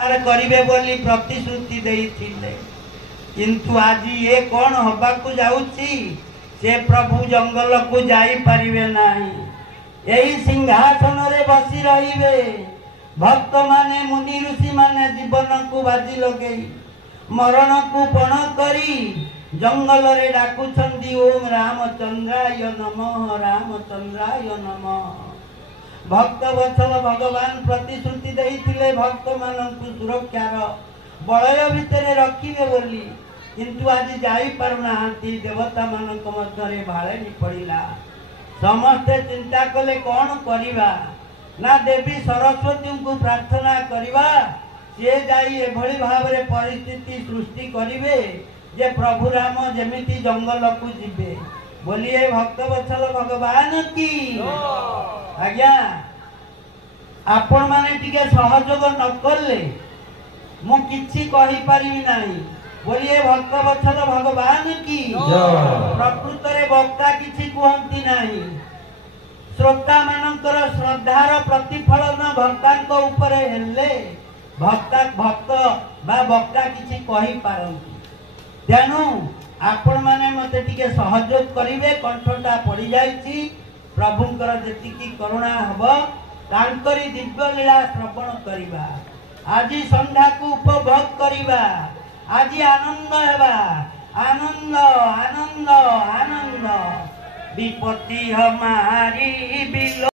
are करिवे बोली प्रतिश्रुति देइथिले किंतु आज ये कौन हवा को जाउची से प्रभु जंगल को जाई परिवे नाही यही सिंहासन रे बसी रहिबे भक्त माने मुनि ऋषि माने जीवन को बाजी लगे मरण को पण करी जंगल रे डाकुछंदी ओम रामचंद्राय नमः रामचंद्राय नमः भक्त वत्सल भगवान प्रतिश्रुति देइथिले भक्त मानकु सुरक्षार बलय भितर रखिबे बोली किंतु आज जाई पारुनाहांती देवता मानक मध्यरे भाळेनी पड़िला समस्ते चिंता कले कौन करिबा ना देवी सरस्वती को प्रार्थना करिबा से जाई एभली भावरे परिस्थिति सृष्टि करिवे जे प्रभु राम जेमिति जंगल को जिबे बोलिए भक्त वत्सल भगवान की आज्ञा आपण माने टिके सहयोग न करले मु किछि कहि परिबि नाही बोलिए भक्त वत्सल भगवान की प्रकृत रे वक्ता किछि कहंती नाही श्रोता मानकर श्रद्धार प्रतिफलन भक्तांक ऊपर हेले भक्त बा वक्ता किछि कहि पारंती तेणु आपण माने मते टिके सहयोग करिवे कंठटा पड़ी जाईची प्रभुंकर जेतिकी करुणा हबो तांकरी दिव्य लीला श्रवण करिबा आज संध्या को उपभोग करिबा आज आनंद हेबा आनंद आनंद आनंद विपत्ति हमारी बिलो